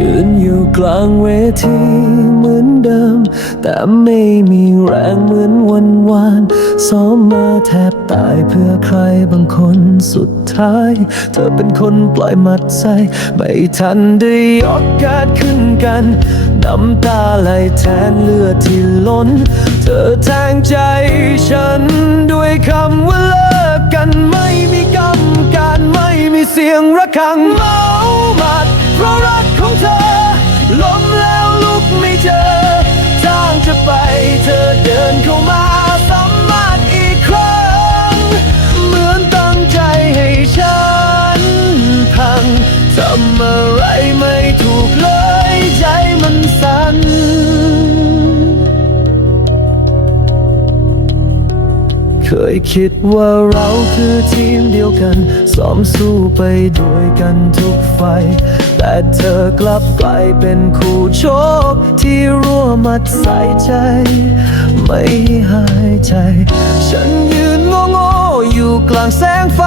ยืนอยู่กลางเวทีเหมือนเดิม แต่ไม่มีแรงเหมือนวันวานซ้อมมาแทบตายเพื่อใครบางคนสุดท้าย เธอเป็นคนปล่อยมัดใส่ไม่ทันได้ยกกาดขึ้นกัน น้ำตาไหลแทนเลือดที่ล้น เธอแทงใจฉันด้วยคำว่าเลิกกันไม่มีกรรมการไม่มีเสียงระฆังมา ยคิดว่าเราคือทีมเดียวกันซ้อมสู้ไปด้วยกันทุกไฟ แต่เธอกลับกลายเป็นคู่โชค ที่รั่วมัดใส่ใจ ไม่หายใจ ฉันยืนโง่โง่ๆอยู่กลางแสงไฟ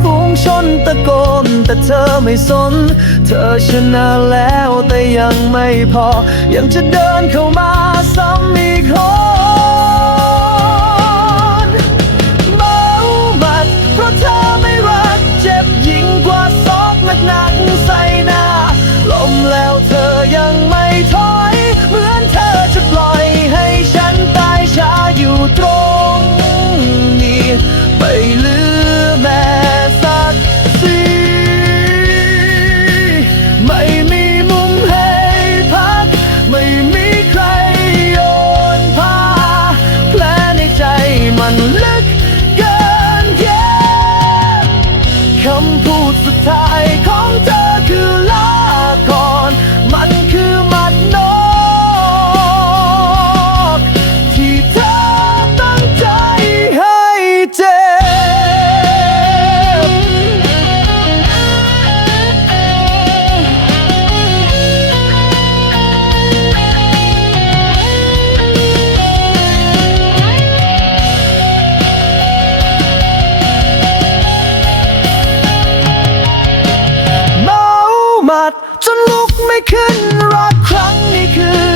ฝูงชนตะโกน แต่เธอไม่สน เธอชนะแล้วแต่ยังไม่พอ ยังจะเดินเข้ามาำพูดสุด ไม่ขึ้นรักครั้งนี้คือ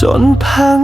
จนพัง